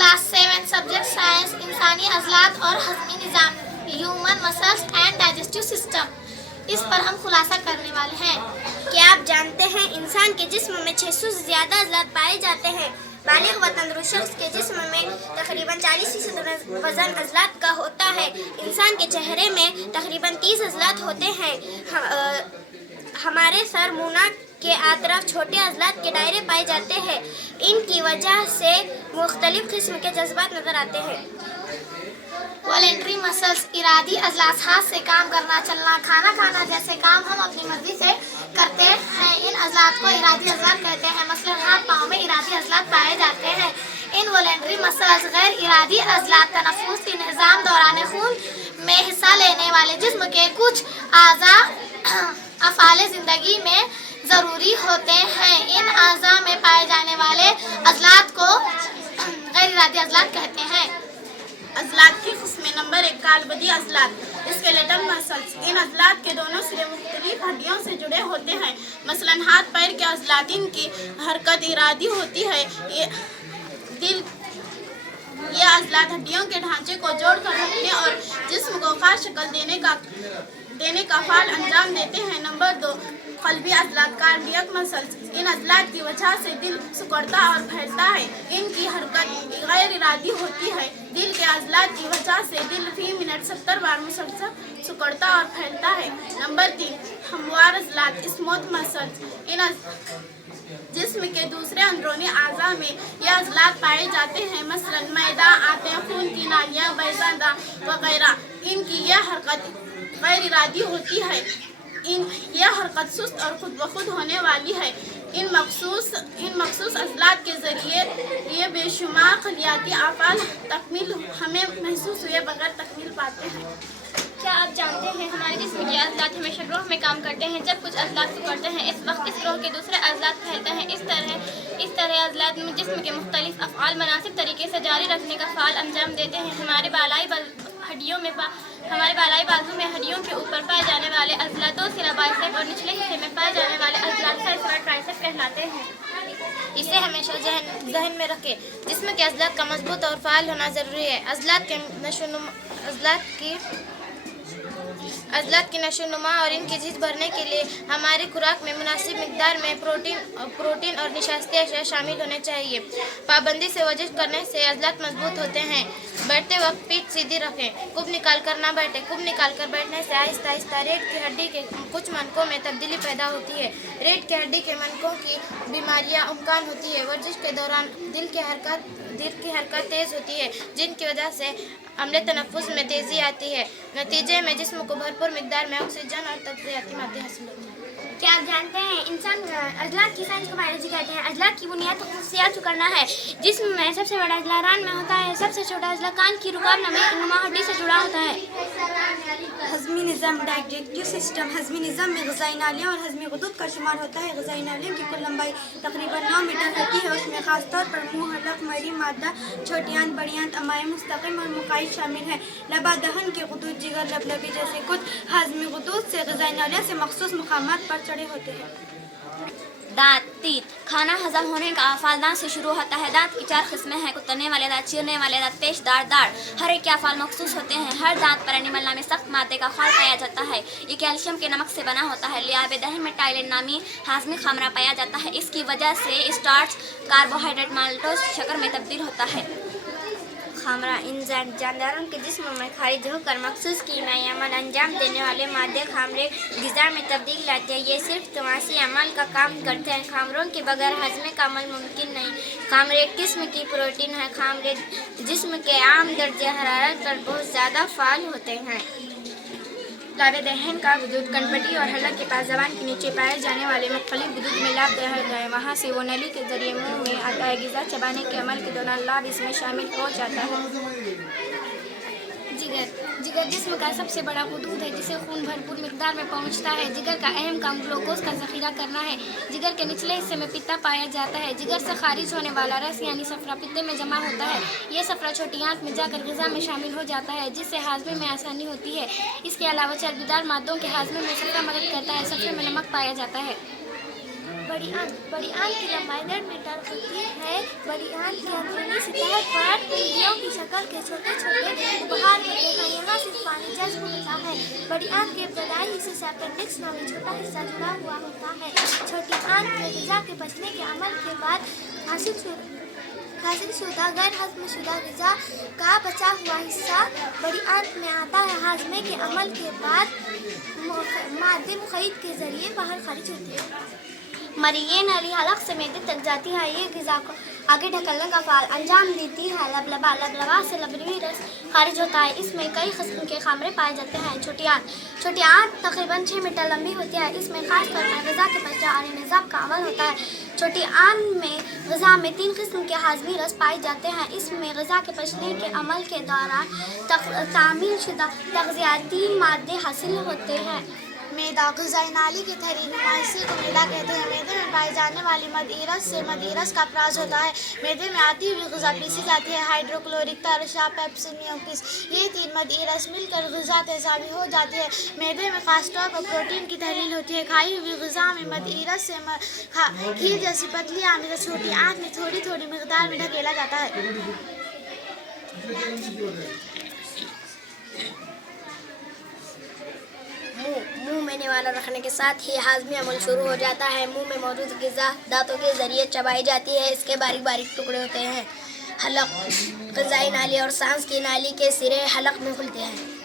Class 7 subject science इंसानी अज़लात और हज़मी निज़ाम human muscles and digestive system, इस पर हम खुलासा करने वाले हैं। क्या आप जानते हैं इंसान के जिस्म में 600 से ज़्यादा अज़लात पाए जाते हैं। बालिग व तंदुरुस्त शख्स के जिस्म में तकरीबन 40% वज़न अज़लात का होता है। इंसान के चेहरे में तकरीबन 30 अज़लात होते हैं। हमारे सर मुना के अतराफ छोटे अज़लात के दायरे पाए जाते हैं। इनकी वजह से मुख्तलिफ किस्म के जज्बात नज़र आते हैं। वॉलेंट्री मसल्स इरादी अज़लात, हाथ से काम करना, चलना, खाना खाना जैसे काम हम अपनी मर्जी से करते हैं। इन अज़लात को इरादी अज़लात कहते हैं। मसलन हाथ पाँव में इरादी अज़लात पाए जाते हैं। इन वॉलेंट्री मसल्स गैर इरादी अज़लात तनफ़ुसी निज़ाम दौरान खून में हिस्सा लेने वाले जिस्म के कुछ आज़ा अफ़आल ज़िंदगी में ज़रूरी होते हैं। इन आज़ा में पाए जाने वाले अज़लात को गैर इरादी अज़लात कहते हैं। अज़लात की किस्में। नंबर 1, कालबदी अज़लात, स्केलेटल मसल्स। इन अज़लात के दोनों सिरे मुख्तलिफ हड्डियों से जुड़े होते हैं। मसलन हाथ पैर के अज़लात, इनकी हरकत इरादी होती है। ये अज़लात हड्डियों के ढांचे को जोड़कर रखने और जिस्म को खास शक्ल देने का फ़ाल अंजाम देते हैं। नंबर 2, क़ल्बी अज़लात, कार्डियक मसल्स। इन अज़लात की वजह से दिल सिकुड़ता और फैलता है। इनकी हरकत गैर इरादी होती है। दिल के अज़लात की वजह से दिल फी मिनट 70 बार मुसलसल सिकुड़ता और फैलता है। नंबर 3, हमवार अज़लात, स्मूथ मसल्स। इन जिस्म के दूसरे अंदरूनी अज़ा में यह अज़लात पाए जाते हैं। मसलन मैदा, आंतें, खून की नालियाँ, बैज़ादा वगैरह। इनकी यह हरकत गैर इरादी होती है। यह हरकत सुस्त और खुद ब खुद होने वाली है। इन मखसूस अज़लात के ज़रिए ये बेशुमार खलियाती अफ़आल तकमील हमें महसूस हुए बगैर तकमील पाते हैं। क्या आप जानते हैं हमारे जिस्म के अज़लात हमेशा ग्रोह में काम करते हैं। जब कुछ अज़लात सिकुड़ते हैं, इस वक्त इस ग्रोह के दूसरे अज़लात फैलते हैं। इस तरह अज़लात में जिस्म के मुख्तलिफ अफ़आल मुनासिब तरीके से जारी रखने का फ़ाल अंजाम देते हैं। हमारे बालाई बाजू में हड्डियों के ऊपर पाए जाने वाले अज़लात दो सिरा बाइसेप और निचले हिस्से में पाए जाने वाले अज़लात का सिरा ट्राइसेप कहलाते हैं। इसे हमेशा जहन में रखें। जिस्म के अज़लात का मजबूत और फ़ाल होना ज़रूरी है। अज़लात की नशोनुमा और इनकी जीत भरने के लिए हमारी खुराक में मुनासिब मिक़दार में प्रोटीन और निशास्ती अशिया शामिल होने चाहिए। पाबंदी से वर्जिश करने से अज़लात मजबूत होते हैं। बैठते वक्त पीठ सीधी रखें। कुब निकाल कर ना बैठें। कुब निकाल कर बैठने से आहिस्ता आहिस्ता रीढ़ की हड्डी के कुछ मनकों में तब्दीली पैदा होती है। रीढ़ की हड्डी के मनकों की बीमारियां इम्कान होती है। वर्जिश के दौरान दिल की हरकत तेज़ होती है, जिनकी वजह से अमले तनफ़ुस में तेज़ी आती है। नतीजे में जिस्म को भरपूर मिक़दार में ऑक्सीजन और तग़ज़ियाती मादे हासिल होते हैं। क्या आप जानते हैं इंसान अज़लात की साइंस को बायोलॉजी कहते हैं। अज़लात की बुनियाद ख़ुसूसियात करना है। जिस्म में सबसे बड़ा अज़ला रान में होता है। सबसे छोटा अज़ला कान की रुकाब नुमा हड्डी से जुड़ा होता है। हज़मी निज़ाम, डाइजेस्टिव सिस्टम। हज़मी निज़ाम में ग़िज़ाई नालियाँ और हज़मी गुदूद का शुमार होता है। ग़िज़ाई नालियों की कुल लंबाई तकरीबन 9 मीटर होती है। उसमें ख़ास तौर पर मुँह, हलक, मरी मादा, छोटी आंत, बड़ी आंत, अमाय, मुस्तक़िम और मुक़ाइद शामिल हैं। लबा, दहन के गुदूद, जिगर, लबलबी जैसे कुछ हज़मी गुदूद से ग़िज़ाई नालियाँ से मख़सूस मक़ामात पर चढ़े होते हैं। दांत, तीत। खाना हजम होने का अफ़ाल दांत से शुरू होता है। दांत की 4 किस्में हैं: कुतरने वाले दांत, चीरने वाले दांत, पेशदार दांत। हर एक के अफ़ाल मखसूस होते हैं। हर दांत पर एनिमल नामी सख्त मादे का ख़ाल पाया जाता है। ये कैल्शियम के नमक से बना होता है। लियाबे दहन में टाइलिन नामी हाज़मी खामरा पाया जाता है। इसकी वजह से स्टार्च कार्बोहाइड्रेट माल्टोज शक्कर में तब्दील होता है। खामरा इंजाइम जानदारों के जिस्म में खारिज होकर मखसूस कीमियाई अमल अंजाम देने वाले मादे खामरे ग़िज़ा में तब्दील लाते हैं। ये सिर्फ तमाशी अमल का काम करते हैं। खामरों के बगैर हज़म का अमल मुमकिन नहीं। खामरे एक किस्म की प्रोटीन है। खामरे जिस्म के आम दर्जे हरारत पर बहुत ज़्यादा फ़ाल होते हैं। लाबे दहन का गुदूद कनपटी और हलक के पास ज़बान के नीचे पाए जाने वाले मुख्तलिफ गुदूद में लाब दहल है। वहाँ से वो नली के ज़रिए मुंह में आता है। ग़िज़ा चबाने के अमल के दौरान लाब इसमें शामिल हो जाता है। जिगर जिस्म का सबसे बड़ा गुदूद है, जिसे खून भरपूर मिक़दार में पहुँचता है। जिगर का अहम काम ग्लूकोज का ज़ख़ीरा करना है। जिगर के निचले हिस्से में पित्ता पाया जाता है। जिगर से खारिज होने वाला रस यानी सफ़रा पित्ते में जमा होता है। यह सफ़रा छोटी आंत में जाकर ग़िज़ा में शामिल हो जाता है, जिससे हाज़मे में आसानी होती है। इसके अलावा चर्बीदार मादों के हाज़मे में सफ़रा मदद करता है। सफ़रे में नमक पाया जाता है। बड़ी आंत की लंबाई 1.5 मीटर होती है। बड़ी आंत की अंदरूनी सतह जिगर पर उंगलियों की शक्ल के छोटे छोटे उपहार होते हैं। यहाँ से पानी जज्ब होता है। बड़ी आंत के इब्तदाई हिस्से से अपेंडिक्स नामी छोटा हिस्सा जुड़ा हुआ होता है। छोटी आंत में ग़िज़ा के पचने के अमल के बाद हासिल शुदा गैर हज़म शुदा ग़िज़ा का बचा हुआ हिस्सा बड़ी आंत में आता है। हाजमे के अमल के बाद मादे मुख़य्यद के ज़रिए बाहर खारिज होती है। मरीज़ नाली हलक से मैदे तक जाती है। ये ग़िज़ा को आगे ढकलने का फ़ाल अंजाम देती है। लबलबा से लबनवी रस खारिज होता है। इसमें कई किस्म के खामरे पाए जाते हैं। छोटी आंत तकरीबन 6 मीटर लंबी होती है। इसमें खास तौर पर ग़िज़ा के पचने और निज़ाब का अमल होता है। छोटी आंत में ग़िज़ा में 3 किस्म के हाज़मी रस पाए जाते हैं। इसमें ग़िज़ा के पचने के अमल के दौरान तामील शुदा तग़ज़ियाती मादे हासिल होते हैं। मैदा ग़िज़ाई नाली के थैली नुमा हिस्से को मैदा कहते हैं। मैदे में पाई जाने वाली मदइरस से मदइरस का अफराज होता है। मैदे में आती हुई ग़िज़ा पीसी जाती है। हाइड्रोक्लोरिक तरशा पेप्सिन म्यूकिस ये 3 मदइरस मिलकर ग़िज़ा तेज़ाबी हो जाती है। मैदे में ख़ास तौर पर प्रोटीन की तहलील होती है। खाई हुई ग़िज़ा में मदइरस से खीर जैसी पतली आमिर छोटी आंत में थोड़ी थोड़ी मिक़दार में ढकेला जाता है। मुंह में निवाला रखने के साथ ही हाज़मी अमल शुरू हो जाता है। मुंह में मौजूद ग़िज़ा दांतों के ज़रिए चबाई जाती है। इसके बारीक बारीक टुकड़े होते हैं। हलक ग़िज़ाई नाली और सांस की नाली के सिरे हलक में खुलते हैं।